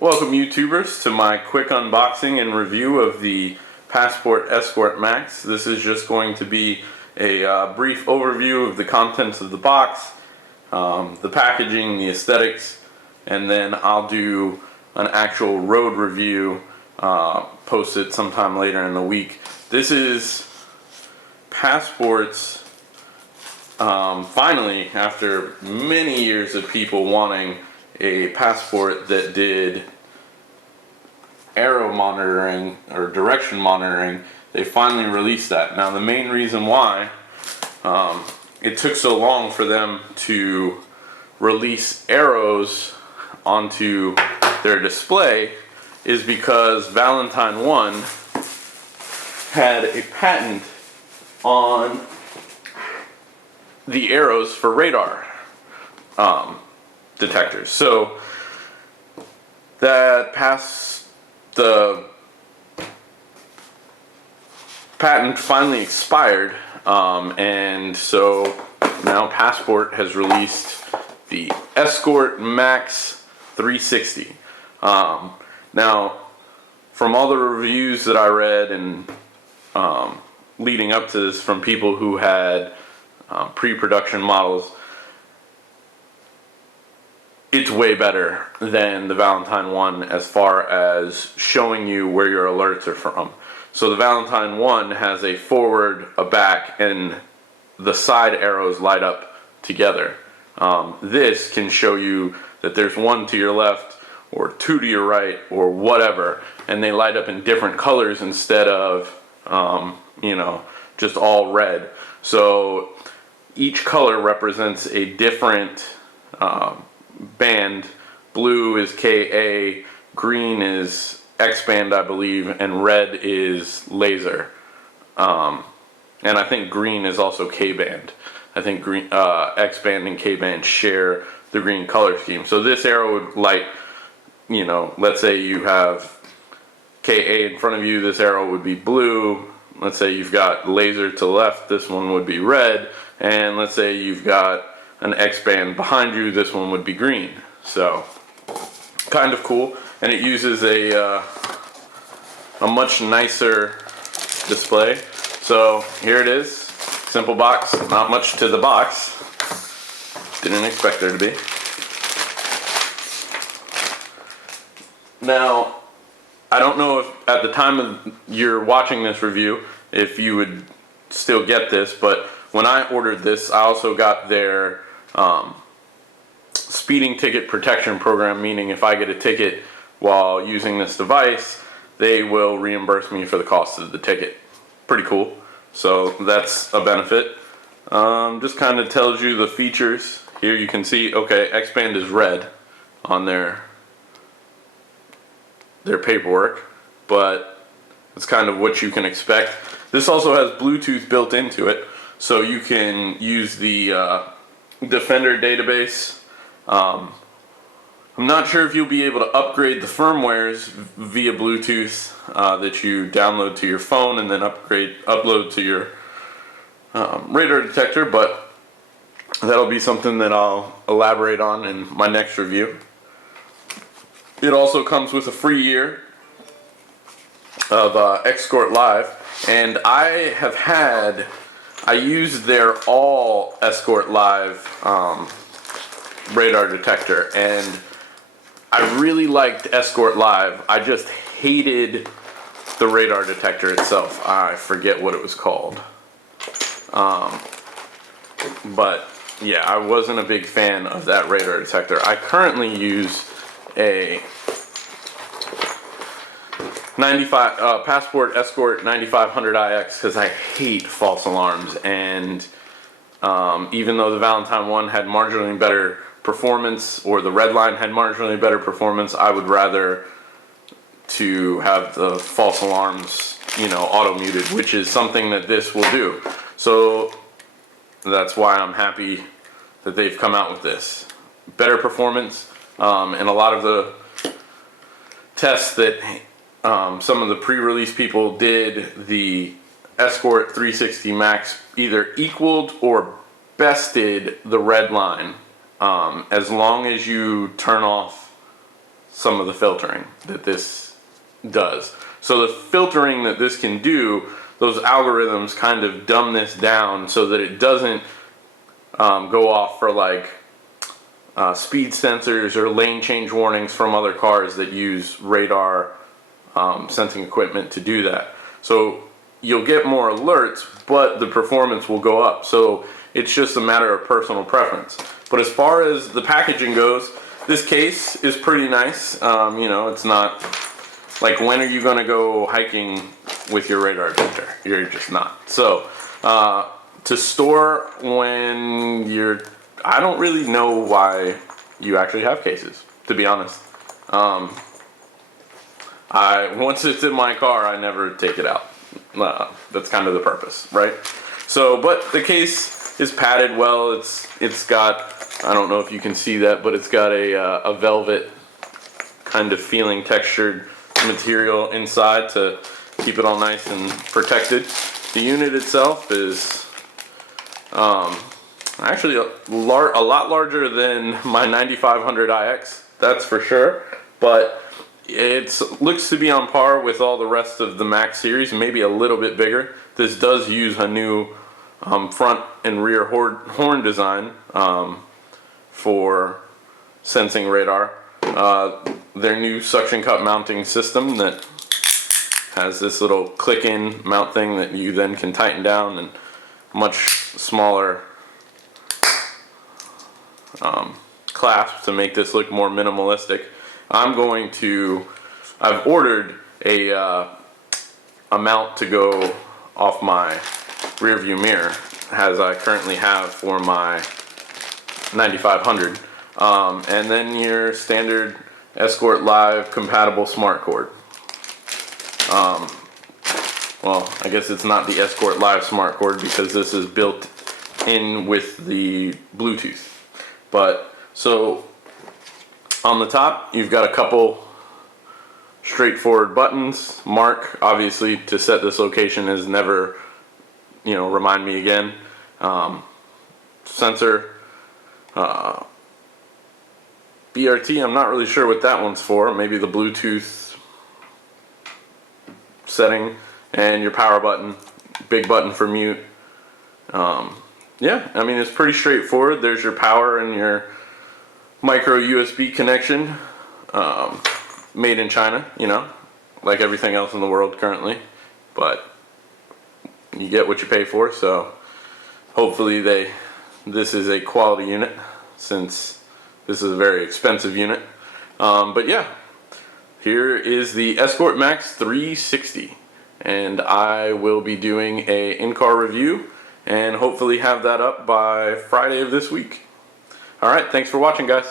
Welcome YouTubers to my quick unboxing and review of the Passport Escort Max. This is just going to be a brief overview of the contents of the box, the packaging, the aesthetics, and then I'll do an actual road review, post it sometime later in the week. This is Passport's, finally, after many years of people wanting a Passport that did arrow monitoring or direction monitoring, they finally released that. Now the main reason why it took so long for them to release arrows onto their display is because Valentine 1 had a patent on the arrows for radar detectors. So that the patent finally expired, and so now Passport has released the Escort Max 360. Now, from all the reviews that I read and leading up to this from people who had pre-production models, it's way better than the Valentine 1 as far as showing you where your alerts are from. So the Valentine 1 has a forward, a back, and the side arrows light up together. This can show you that there's one to your left or two to your right or whatever, and they light up in different colors instead of just all red. So each color represents a different band. Blue is KA, green is X band, I believe, and red is laser. And I think green is also K band. I think green, X band and K band share the green color scheme. So this arrow would light, let's say you have KA in front of you, this arrow would be blue. Let's say you've got laser to the left, this one would be red. And let's say you've got an X band behind you, this one would be green. So kind of cool, and it uses a much nicer display. So here it is, simple box, not much to the box, didn't expect there to be. Now I don't know if at the time of you're watching this review if you would still get this, but when I ordered this I also got their speeding ticket protection program, meaning if I get a ticket while using this device, they will reimburse me for the cost of the ticket. Pretty cool. So that's a benefit. Just kind of tells you the features. Here you can see, okay, X band is red on their paperwork, but it's kind of what you can expect. This also has Bluetooth built into it, so you can use the Defender database. I'm not sure if you'll be able to upgrade the firmwares via Bluetooth that you download to your phone and then upload to your radar detector, but that'll be something that I'll elaborate on in my next review. It also comes with a free year of Escort Live, and I used their all Escort Live radar detector, and I really liked Escort Live. I just hated the radar detector itself. I forget what it was called. But yeah, I wasn't a big fan of that radar detector. I currently use a Passport Escort 9500iX because I hate false alarms, and even though the Valentine 1 had marginally better performance, or the red line had marginally better performance, I would rather to have the false alarms auto muted, which is something that this will do. So that's why I'm happy that they've come out with this better performance, and a lot of the tests that some of the pre-release people did, the Escort 360 Max either equaled or bested the red line, as long as you turn off some of the filtering that this does. So the filtering that this can do, those algorithms kind of dumb this down so that it doesn't go off for like speed sensors or lane change warnings from other cars that use radar sensing equipment to do that. So you'll get more alerts, but the performance will go up. So it's just a matter of personal preference. But as far as the packaging goes, this case is pretty nice. You know, it's not like, when are you going to go hiking with your radar detector? You're just not. So to store when you're, I don't really know why you actually have cases, to be honest. Once it's in my car, I never take it out. That's kind of the purpose, right? So, but the case is padded well. It's got, I don't know if you can see that, but it's got a velvet kind of feeling textured material inside to keep it all nice and protected. The unit itself is actually a lot larger than my 9500iX, that's for sure, but it looks to be on par with all the rest of the Max series, maybe a little bit bigger. This does use a new front and rear horn design for sensing radar. Their new suction cup mounting system that has this little click-in mount thing that you then can tighten down, and much smaller clasp to make this look more minimalistic. I've ordered a mount to go off my rear view mirror, as I currently have for my 9500. And then your standard Escort Live compatible smart cord. Well, I guess it's not the Escort Live smart cord because this is built in with the Bluetooth. But so on the top, you've got a couple straightforward buttons. Mark, obviously, to set this location is never, you know, remind me again. Sensor. BRT, I'm not really sure what that one's for. Maybe the Bluetooth setting, and your power button, big button for mute. Yeah, I mean, it's pretty straightforward. There's your power and your micro USB connection, made in China, you know, like everything else in the world currently, but you get what you pay for. So hopefully this is a quality unit, since this is a very expensive unit. But yeah, here is the Escort Max 360, and I will be doing a in-car review and hopefully have that up by Friday of this week. Alright, thanks for watching, guys.